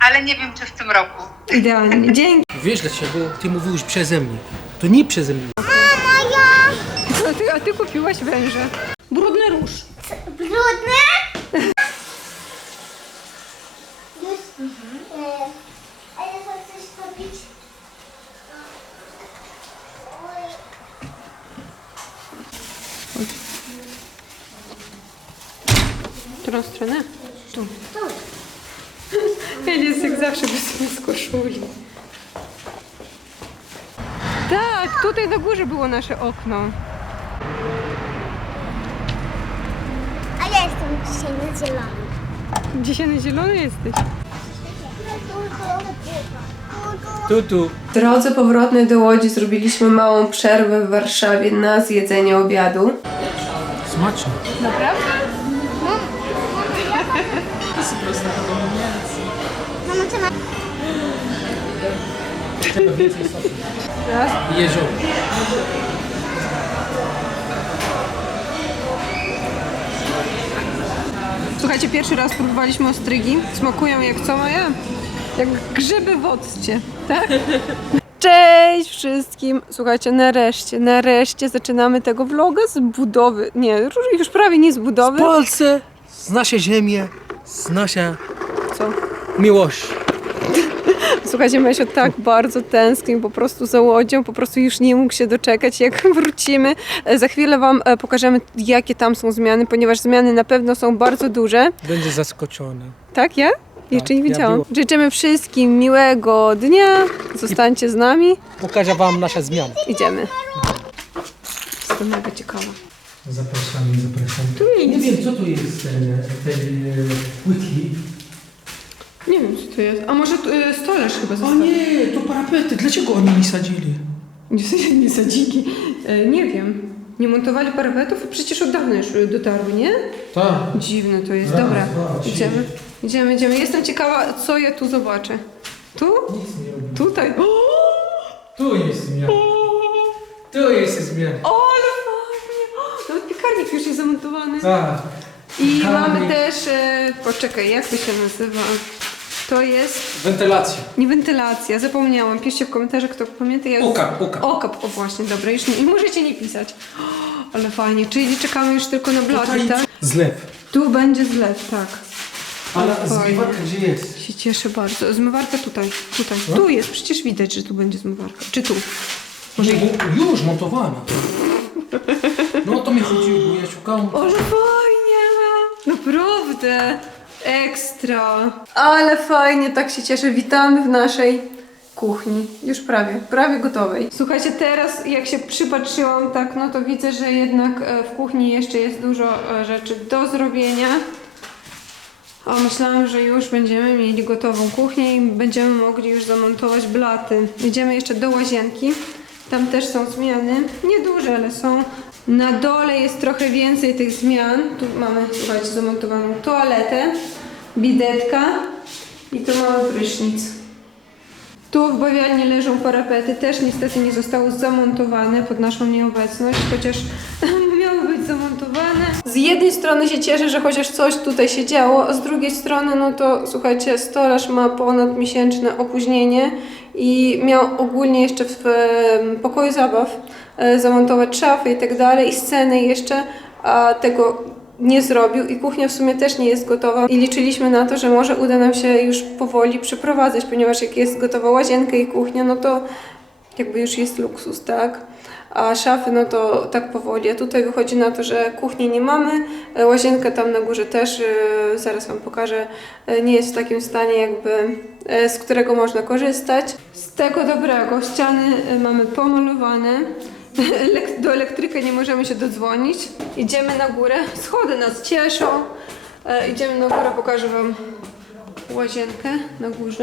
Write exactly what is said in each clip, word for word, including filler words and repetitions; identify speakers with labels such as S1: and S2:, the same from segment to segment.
S1: ale nie wiem, czy w tym roku.
S2: Idealnie, dzięki.
S3: Wiesz dlaczego? Ty mówiłeś przeze mnie. To nie przeze mnie.
S4: Mama, ja!
S2: A ty, a ty kupiłaś węże. Brudny róż.
S4: Brudny? Już. Mhm. A ja chcę coś kupić.
S2: W którą stronę? Tu. Ja jest jak zawsze bez koszuli. Tak, tutaj na górze było nasze okno.
S4: A ja jestem dzisiaj na zielonym.
S2: Dzisiaj na zielony jesteś.
S3: Tu, tu.
S2: W drodze powrotnej do Łodzi zrobiliśmy małą przerwę w Warszawie na zjedzenie obiadu.
S3: Smacznie.
S2: Naprawdę?
S4: Mama, co ma?
S3: Trzeba więcej sosu.
S2: Raz.
S3: Jezioro.
S2: Słuchajcie, pierwszy raz próbowaliśmy ostrygi. Smakują jak co moje? Jak grzyby w occie, tak? Cześć wszystkim! Słuchajcie, nareszcie, nareszcie zaczynamy tego vloga z budowy. Nie, już prawie nie z budowy.
S3: W Polsce zna się ziemię, zna się
S2: Co?
S3: miłość.
S2: Słuchajcie, Mesio tak bardzo tęsknił po prostu za Łodzią, po prostu już nie mógł się doczekać, jak wrócimy. E, Za chwilę Wam e, pokażemy, jakie tam są zmiany, ponieważ zmiany na pewno są bardzo duże.
S3: Będzie zaskoczony.
S2: Tak, ja? Jeszcze nie
S3: ja
S2: widziałam.
S3: było.
S2: Życzymy wszystkim miłego dnia, zostańcie z nami.
S3: Pokażę wam nasze zmiany.
S2: Idziemy. Jestem mega ciekawa.
S3: Zapraszamy, zapraszamy.
S2: Tu nic.
S3: Nie wiem, co to jest ten, ten e, płytki.
S2: Nie wiem, co to jest. A może tu, y, stolarz chyba
S3: O
S2: został?
S3: nie, to parapety. Dlaczego oni nie sadzili?
S2: Nie, nie sadziki. E, nie wiem. Nie montowali parapetów? Przecież od dawna już y, dotarły, nie?
S3: Tak.
S2: Dziwne to jest.
S3: Raz,
S2: Dobra,
S3: dwa, trzy.
S2: idziemy. Idziemy, idziemy. Jestem ciekawa, co ja tu zobaczę. Tu?
S3: Nic nie robi.
S2: Tutaj. O,
S3: Tu jest zmiana. Tu jest zmiana.
S2: ale fajnie. O, nawet piekarnik już jest zamontowany.
S3: Tak.
S2: I
S3: Piekarnik.
S2: mamy też, e, poczekaj, jak to się nazywa? To jest
S3: Wentylacja.
S2: nie wentylacja, zapomniałam. Piszcie w komentarzach, kto pamięta. Jak...
S3: Okap, okap.
S2: Okap, o właśnie, dobra, już nie, możecie nie pisać. O, ale fajnie, czyli czekamy już tylko na bloki,
S3: Tutaj
S2: tak?
S3: zlew.
S2: Tu będzie zlew, tak.
S3: Ale
S2: Fajnie.
S3: zmywarka gdzie jest?
S2: Się cieszę bardzo. Zmywarka tutaj, tutaj.
S3: No.
S2: Tu jest, przecież widać, że tu będzie zmywarka. Czy tu?
S3: Może już montowana. No o to mi chodziło, bo ja szukałem.
S2: O, że fajnie! Naprawdę! Ekstra! Ale fajnie, tak się cieszę. Witamy w naszej kuchni. Już prawie, prawie gotowej. Słuchajcie, teraz jak się przypatrzyłam tak, no to widzę, że jednak e, w kuchni jeszcze jest dużo e, rzeczy do zrobienia. A myślałam, że już będziemy mieli gotową kuchnię i będziemy mogli już zamontować blaty. Idziemy jeszcze do łazienki. Tam też są zmiany. Nieduże, ale są. Na dole jest trochę więcej tych zmian. Tu mamy, słuchajcie, zamontowaną toaletę, bidetka i tu mamy prysznic. Tu w bawialni leżą parapety, też niestety nie zostały zamontowane pod naszą nieobecność, chociaż miały być zamontowane. Z jednej strony się cieszę, że chociaż coś tutaj się działo, a z drugiej strony, no to słuchajcie, stolarz ma ponadmiesięczne opóźnienie i miał ogólnie jeszcze w em, pokoju zabaw e, zamontować szafy i tak dalej, i sceny jeszcze, a tego nie zrobił i kuchnia w sumie też nie jest gotowa i liczyliśmy na to, że może uda nam się już powoli przeprowadzać, ponieważ jak jest gotowa łazienka i kuchnia, no to jakby już jest luksus, tak? A szafy, no to tak powoli. A tutaj wychodzi na to, że kuchni nie mamy, e, łazienka tam na górze też, e, zaraz Wam pokażę, e, nie jest w takim stanie jakby, e, z którego można korzystać. Z tego dobrego, ściany e, mamy pomalowane. Elek- Do elektryka nie możemy się dodzwonić. Idziemy na górę. Schody nas cieszą. E, idziemy na górę, pokażę Wam łazienkę na górze.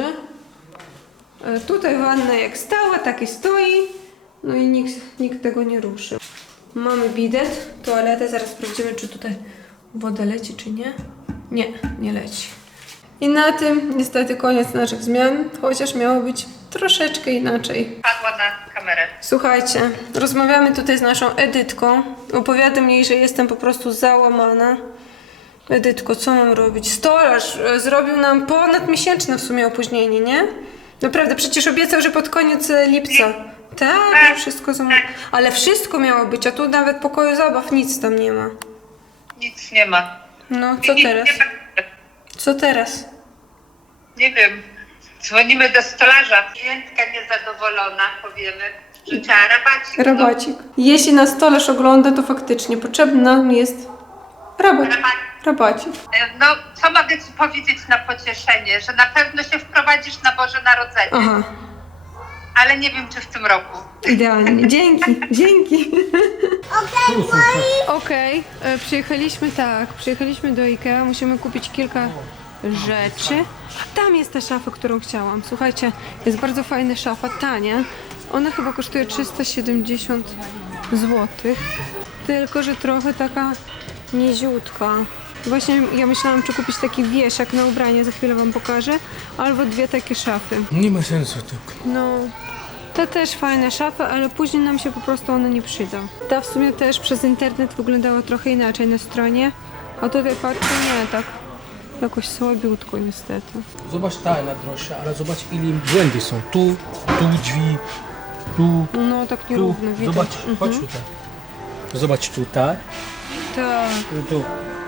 S2: E, tutaj wanna jak stała, tak i stoi. No i nikt, nikt tego nie ruszy. Mamy bidet, toaletę. Zaraz sprawdzimy, czy tutaj woda leci, czy nie. Nie, nie leci. I na tym niestety koniec naszych zmian, chociaż miało być troszeczkę inaczej.
S1: Padła na kamerę.
S2: Słuchajcie, rozmawiamy tutaj z naszą Edytką. Opowiadam jej, że jestem po prostu załamana. Edytko, co mam robić? Stolarz e, zrobił nam ponadmiesięczne w sumie opóźnienie, nie? Naprawdę, przecież obiecał, że pod koniec e, lipca. Tak,
S1: Tak,
S2: wszystko zam... Ale wszystko miało być, a tu nawet pokoju zabaw nic tam nie ma.
S1: Nic nie ma.
S2: No, co
S1: Nic
S2: teraz?
S1: Nie, będzie.
S2: Co teraz?
S1: Nie wiem. Dzwonimy do stolarza. Klientka niezadowolona, powiemy, że trzeba rabacik.
S2: Rabacik. Jeśli nas stolarz ogląda, to faktycznie potrzebny nam jest rabat.
S1: Rabacik.
S2: Rabacik.
S1: E, No, co mogę ci powiedzieć na pocieszenie, że na pewno się wprowadzisz na Boże Narodzenie,
S2: Aha,
S1: ale nie wiem, czy w tym roku.
S2: idealnie. Dzięki, dzięki.
S4: Okej, moi.
S2: Okej, e, przyjechaliśmy tak, przyjechaliśmy do Ikea, musimy kupić kilka rzeczy. Tam jest ta szafa, którą chciałam. Słuchajcie, jest bardzo fajna szafa, tania. Ona chyba kosztuje trzysta siedemdziesiąt złotych, tylko że trochę taka niziutka. Właśnie ja myślałam, czy kupić taki wieszak na ubranie, za chwilę wam pokażę, albo dwie takie szafy.
S3: Nie ma sensu tak.
S2: No, to też fajne szafy, ale później nam się po prostu one nie przyda. Ta w sumie też przez internet wyglądała trochę inaczej na stronie, a tutaj patrzę, nie, tak jakoś słabiutko niestety.
S3: Zobacz ta najdroższa, ale zobacz ile błędy są. Tu, tu drzwi, tu,
S2: No, tak
S3: tu.
S2: nierówno widać.
S3: Zobacz, chodź tutaj. Zobacz tutaj,
S2: Tak.
S3: tu, tu.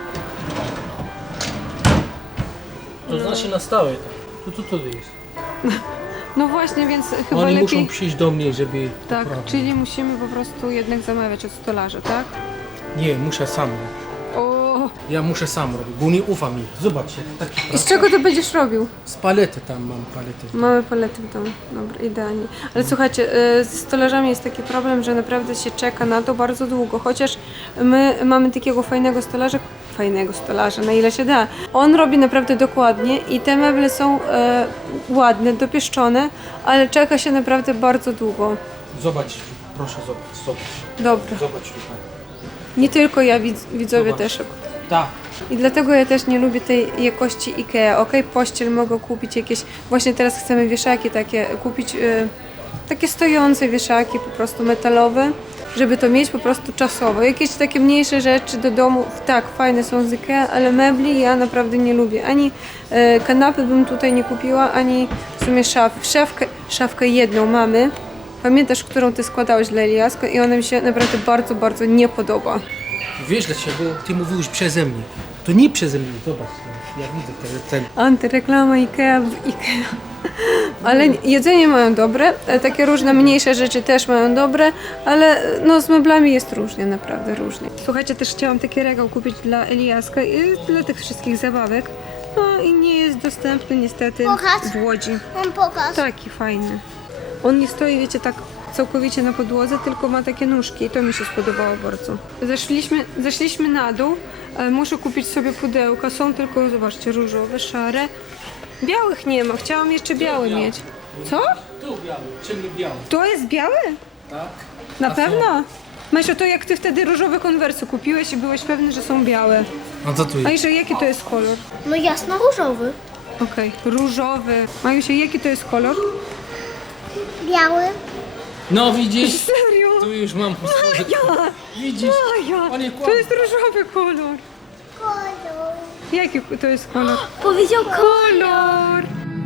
S3: To znaczy na stałe. Tu, tu, tu jest.
S2: No właśnie, więc chyba
S3: Oni
S2: lepiej...
S3: muszą przyjść do mnie, żeby...
S2: Tak,
S3: poprawić.
S2: czyli musimy po prostu jednak zamawiać od stolarza, tak?
S3: Nie, muszę sam.
S2: O,
S3: Ja muszę sam robić, bo nie ufam mi. Zobaczcie, taki
S2: i z czego to będziesz robił?
S3: Z palety tam mam palety.
S2: Mamy palety w domu, dobra, idealnie. Ale słuchajcie, y, z stolarzami jest taki problem, że naprawdę się czeka na to bardzo długo, chociaż my mamy takiego fajnego stolarza, fajnego stolarza, na ile się da. On robi naprawdę dokładnie i te meble są e, ładne, dopieszczone, ale czeka się naprawdę bardzo długo.
S3: Zobacz, proszę zobacz, zobacz.
S2: Dobra,
S3: Zobacz tutaj.
S2: nie tylko ja, widz, widzowie
S3: Zobacz.
S2: też.
S3: Tak.
S2: I dlatego ja też nie lubię tej jakości Ikea. Ok, pościel mogę kupić jakieś, właśnie teraz chcemy wieszaki takie, kupić y, takie stojące wieszaki, po prostu metalowe, żeby to mieć po prostu czasowo. Jakieś takie mniejsze rzeczy do domu, tak, fajne są z Ikea, ale mebli ja naprawdę nie lubię. Ani y, kanapy bym tutaj nie kupiła, ani w sumie szaf. Szafkę, szafkę jedną mamy. Pamiętasz, którą ty składałeś dla Eliaska i ona mi się naprawdę bardzo, bardzo nie podoba.
S3: Wiesz dlaczego? Ty mówiłeś przeze mnie. To nie przeze mnie, zobacz. Ja widzę ten. ten.
S2: Antyreklama Ikea w Ikea. Ale jedzenie mają dobre, e, takie różne mniejsze rzeczy też mają dobre, ale no z meblami jest różnie, naprawdę różnie. Słuchajcie, też chciałam taki regał kupić dla Eliaska i dla tych wszystkich zabawek. No i nie jest dostępny niestety
S4: Pokaż.
S2: w Łodzi.
S4: Mam pokaz.
S2: Taki fajny. On nie stoi, wiecie, tak całkowicie na podłodze, tylko ma takie nóżki i to mi się spodobało bardzo. Zeszliśmy, zeszliśmy na dół, e, muszę kupić sobie pudełka, są tylko, zobaczcie, różowe, szare. Białych nie ma, chciałam jeszcze białe mieć. Co?
S3: Tu biały, ciemny biały.
S2: To jest białe?
S3: Tak?
S2: Na
S3: A co?
S2: pewno? Mysio, to jak ty wtedy różowe konwersy kupiłeś i byłeś pewny, że są białe.
S3: A co tu
S2: A
S3: jest?
S2: jeszcze jaki to jest kolor?
S4: No jasno różowy.
S2: Okej, różowy. Majusiu, jaki to jest kolor?
S4: Biały.
S3: No widzisz?
S2: Serio?
S3: Tu już mam
S2: Ja!
S3: Widzisz?
S2: Maja!
S3: Oni
S2: To
S3: kłamią.
S2: jest różowy kolor.
S4: Kolor.
S2: Jaki to jest kolor?
S4: Powiedział kolor.
S2: Kolor!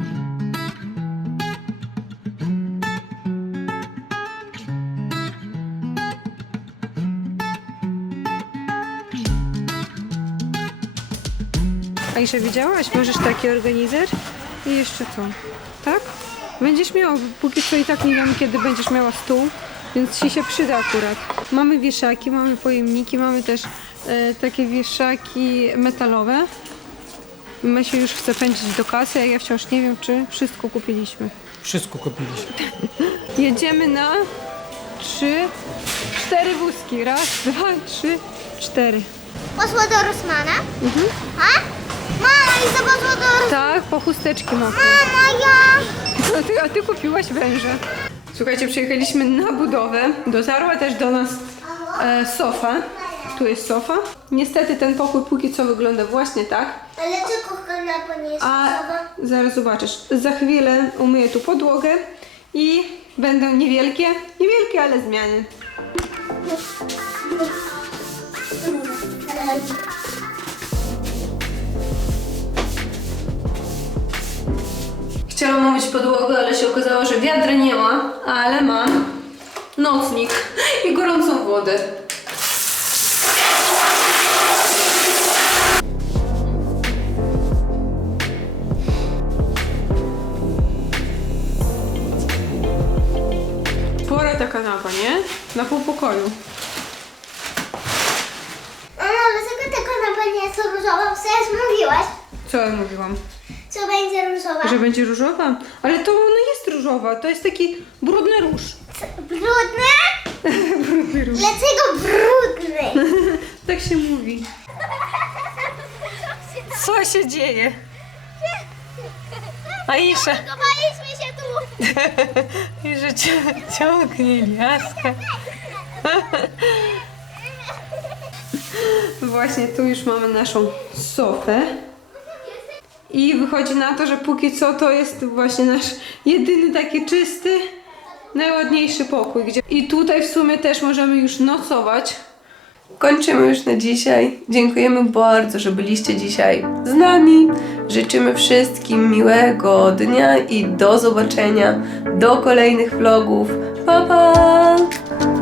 S2: Aisza, widziałaś? Możesz taki organizer? I jeszcze to. Tak? Będziesz miała, póki co i tak nie wiem, kiedy będziesz miała stół, więc ci się przyda akurat. Mamy wieszaki, mamy pojemniki, mamy też e, takie wieszaki metalowe. My się już chce pędzić do kasy, a ja wciąż nie wiem, czy wszystko kupiliśmy.
S3: Wszystko kupiliśmy.
S2: Jedziemy na trzy, cztery wózki. Raz, dwa, trzy, cztery.
S4: Poszła do Rosmana? Mhm. A? Mama, i zobaczyła do Rosmana.
S2: Tak, po chusteczki mokre.
S4: Mama, ja.
S2: A ty, a ty kupiłaś węże. Słuchajcie, przyjechaliśmy na budowę. Dotarła też do nas e, sofa. Tu jest sofa. Niestety ten pokój póki co wygląda właśnie tak.
S4: Ale tylko kanapa nie jest
S2: A
S4: gotowa.
S2: zaraz zobaczysz. Za chwilę umyję tu podłogę i będą niewielkie, niewielkie, ale zmiany. Chciałam umyć podłogę, ale się okazało, że wiadra nie ma, ale mam nocnik i gorącą wodę. Spora ta kanapa, nie? Na pół pokoju.
S4: Mamo, dlaczego ta kanapa nie jest różowa? Przecież mówiłaś,
S2: Co ja mówiłam?
S4: co będzie różowa.
S2: Że będzie różowa? Ale to ona jest różowa, to jest taki brudny róż.
S4: Brudny?
S2: Brudny róż.
S4: Dlaczego brudny?
S2: Tak się mówi. Co się dzieje? Aisza.
S4: Chowaliśmy się tu.
S2: I że cią- ciągnie liaskę. Właśnie tu już mamy naszą sofę. I wychodzi na to, że póki co to jest właśnie nasz jedyny taki czysty, najładniejszy pokój. Gdzie... I tutaj w sumie też możemy już nocować. Kończymy już na dzisiaj. Dziękujemy bardzo, że byliście dzisiaj z nami. Życzymy wszystkim miłego dnia i do zobaczenia do kolejnych vlogów. Pa, pa!